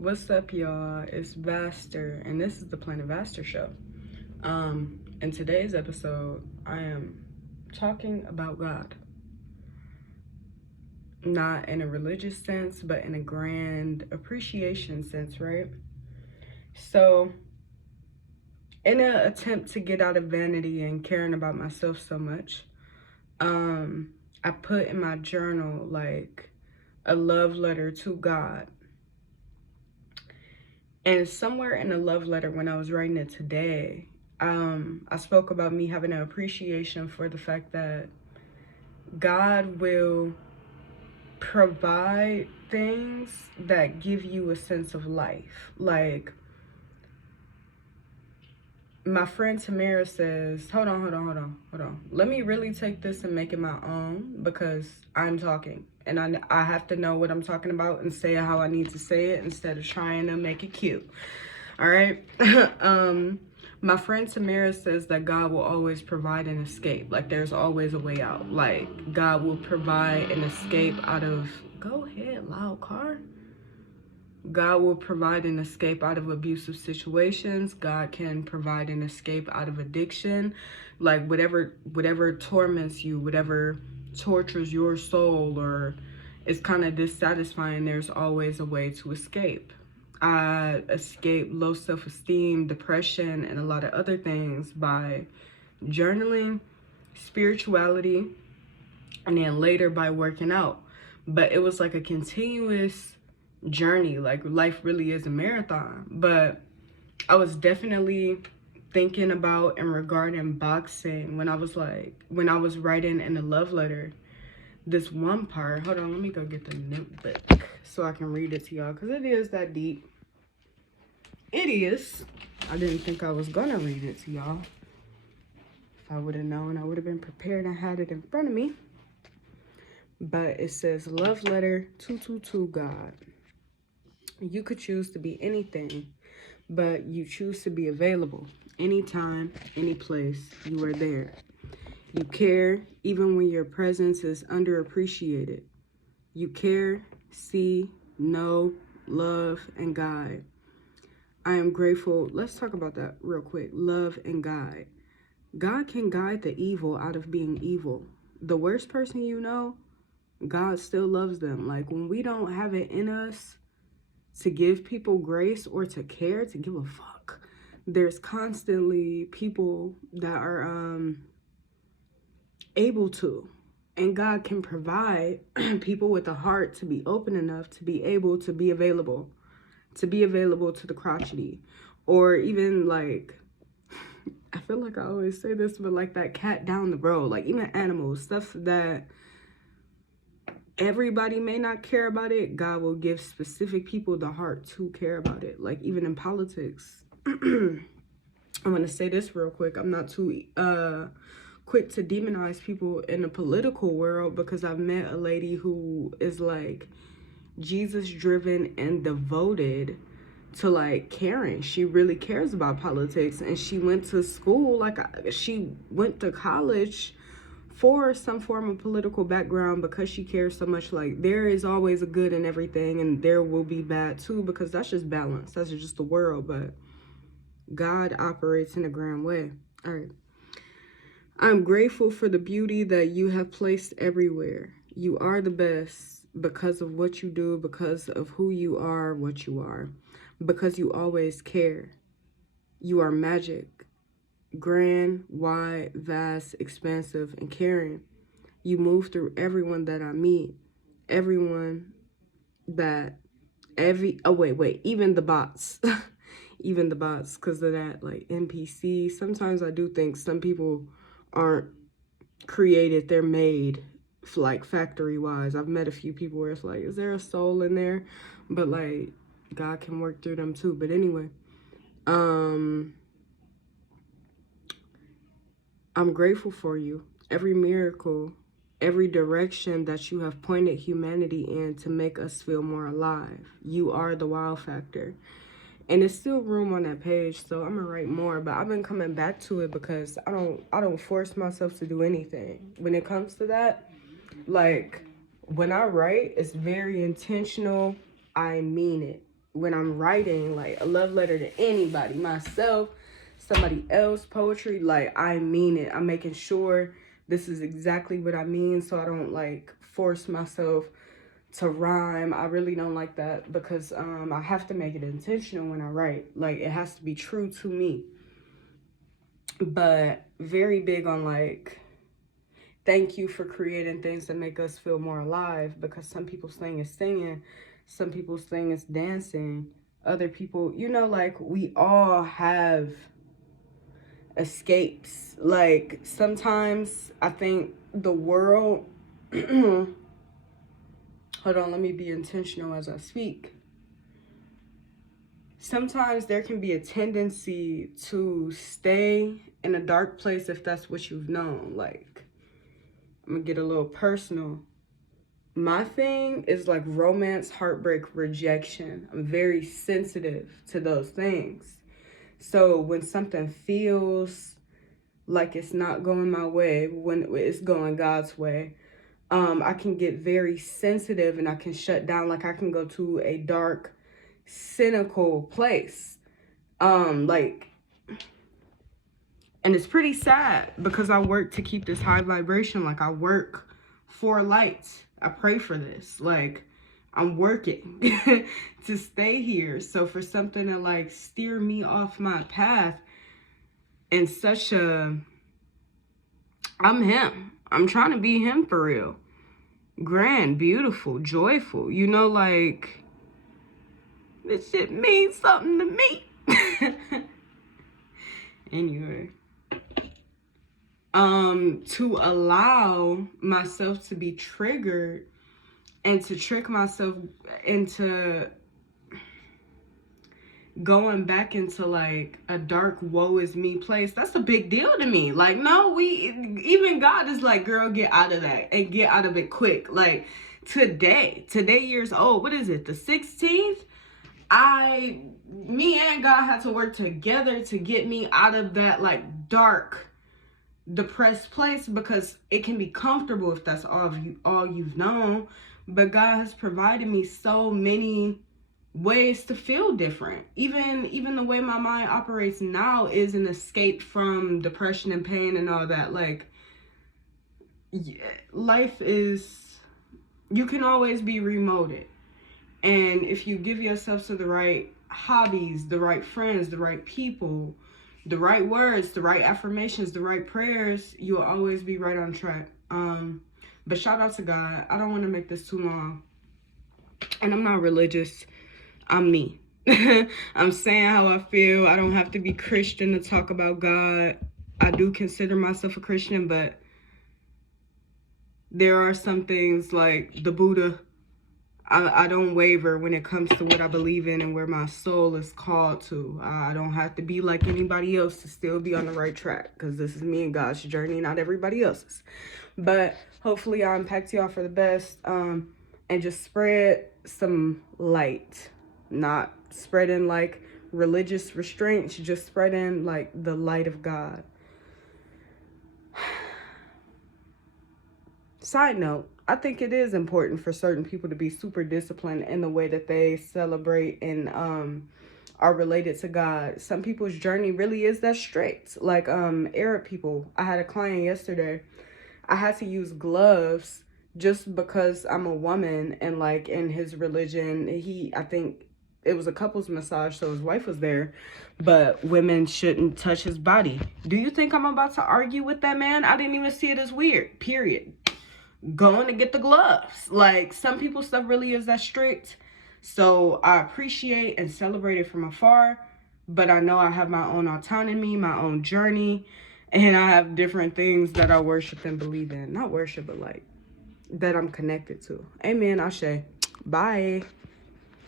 What's up, y'all? It's Vastur, and this is the Planet Vastur Show. In today's episode, I am talking about God. Not in a religious sense, but in a grand appreciation sense, right? So, in an attempt to get out of vanity and caring about myself so much, I put in my journal like a love letter to God. And somewhere in the love letter, when I was writing it today, I spoke about me having an appreciation for the fact that God will provide things that give you a sense of life. Like, my friend Tamara says, hold on. Let me really take this and make it my own, because I'm talking. And I have to know what I'm talking about and say it how I need to say it instead of trying to make it cute. All right. My friend Tamara says that God will always provide an escape. Like, there's always a way out. Like, God will provide an escape out of, go ahead, loud car. God will provide an escape out of abusive situations. God can provide an escape out of addiction. Like, whatever torments you, whatever tortures your soul or is kind of dissatisfying, there's always a way to escape. I escaped low self-esteem, depression, and a lot of other things by journaling, spirituality, and then later by working out. But it was like a continuous journey. Like, life really is a marathon. But I was definitely thinking about and regarding boxing when I was writing in a love letter. This one part, hold on, let me go get the notebook so I can read it to y'all, because it is that deep. It is. I didn't think I was gonna read it to y'all. If I would have known, I would have been prepared and had it in front of me. But it says, love letter 222 God. You could choose to be anything, but you choose to be available. Anytime, any place, you are there. You care even when your presence is underappreciated. You care, see, know, love, and guide. I am grateful. Let's talk about that real quick. Love and guide. God can guide the evil out of being evil. The worst person you know, God still loves them. Like, when we don't have it in us to give people grace or to care, to give a fuck, there's constantly people that are able to. And God can provide people with a heart to be open enough to be able to be available to the crotchety. Or even, like, I feel like I always say this, but like that cat down the road, like even animals, stuff that everybody may not care about it, God will give specific people the heart to care about it. Like, even in politics. I'm going to say this real quick. I'm not too quick to demonize people in the political world, because I've met a lady who is like Jesus driven and devoted to like caring. She really cares about politics, and she went to school, like she went to college for some form of political background because she cares so much. Like, there is always a good in everything, and there will be bad too, because that's just balance. That's just the world. But God operates in a grand way. All right. I'm grateful for the beauty that you have placed everywhere. You are the best because of what you do, because of who you are, what you are, because you always care. You are magic, grand, wide, vast, expansive, and caring. You move through everyone that I meet, even the bots. Even the bots, because of that, like, NPC. Sometimes I do think some people aren't created, they're made, like, factory wise. I've met a few people where it's like, is there a soul in there? But like, God can work through them too. But anyway, I'm grateful for you. Every miracle, every direction that you have pointed humanity in to make us feel more alive. You are the wow factor. And there's still room on that page, so I'm gonna write more. But I've been coming back to it because I don't force myself to do anything when it comes to that. Like, when I write, it's very intentional. I mean it. when I'm writing like a love letter to anybody, myself, somebody else, poetry, like I mean it. I'm making sure this is exactly what I mean, so I don't like force myself to rhyme. I really don't like that, because I have to make it intentional when I write. Like, it has to be true to me. But very big on like, thank you for creating things that make us feel more alive, because some people's thing is singing, some people's thing is dancing, other people, you know, like we all have escapes. Like sometimes I think the world hold on, let me be intentional as I speak. Sometimes there can be a tendency to stay in a dark place if that's what you've known. Like, I'm gonna get a little personal. My thing is like romance, heartbreak, rejection. I'm very sensitive to those things. So when something feels like it's not going my way, when it's going God's way, I can get very sensitive and I can shut down. Like I can go to a dark, cynical place. Like, and it's pretty sad because I work to keep this high vibration. Like I work for light. I pray for this. Like I'm working to stay here. So for something to like steer me off my path in such a, I'm him. I'm trying to be him for real. Grand, beautiful, joyful. You know, like, this shit means something to me. Anyway. To allow myself to be triggered and to trick myself into going back into like a dark woe is me place, that's a big deal to me. Like, no, even God is like, girl, get out of that and get out of it quick. Like today years old, what is it, the 16th? Me and God had to work together to get me out of that like dark, depressed place, because it can be comfortable if that's all you've known. But God has provided me so many ways to feel different. Even the way my mind operates now is an escape from depression and pain and all that. Like, yeah, life is, you can always be remoted. And if you give yourself to the right hobbies, the right friends, the right people, the right words, the right affirmations, the right prayers, you'll always be right on track. But shout out to God. I don't want to make this too long. And I'm not religious. I'm me. I'm saying how I feel. I don't have to be Christian to talk about God. I do consider myself a Christian, but there are some things like the Buddha. I don't waver when it comes to what I believe in and where my soul is called to. I don't have to be like anybody else to still be on the right track, because this is me and God's journey, not everybody else's. But hopefully I impact y'all for the best, and just spread some light. Not spreading like religious restraints, just spreading like the light of God. Side note, I think it is important for certain people to be super disciplined in the way that they celebrate and are related to God. Some people's journey really is that strict. Like Arab people. I had a client yesterday. I had to use gloves just because I'm a woman, and like in his religion, I think it was a couples massage, so his wife was there, but women shouldn't touch his body. Do you think I'm about to argue with that man? I didn't even see it as weird, period. Going to get the gloves. Like, some people's stuff really is that strict. So I appreciate and celebrate it from afar, but I know I have my own autonomy, my own journey, and I have different things that I worship and believe in. Not worship, but like that I'm connected to. Amen. Ashe. Bye.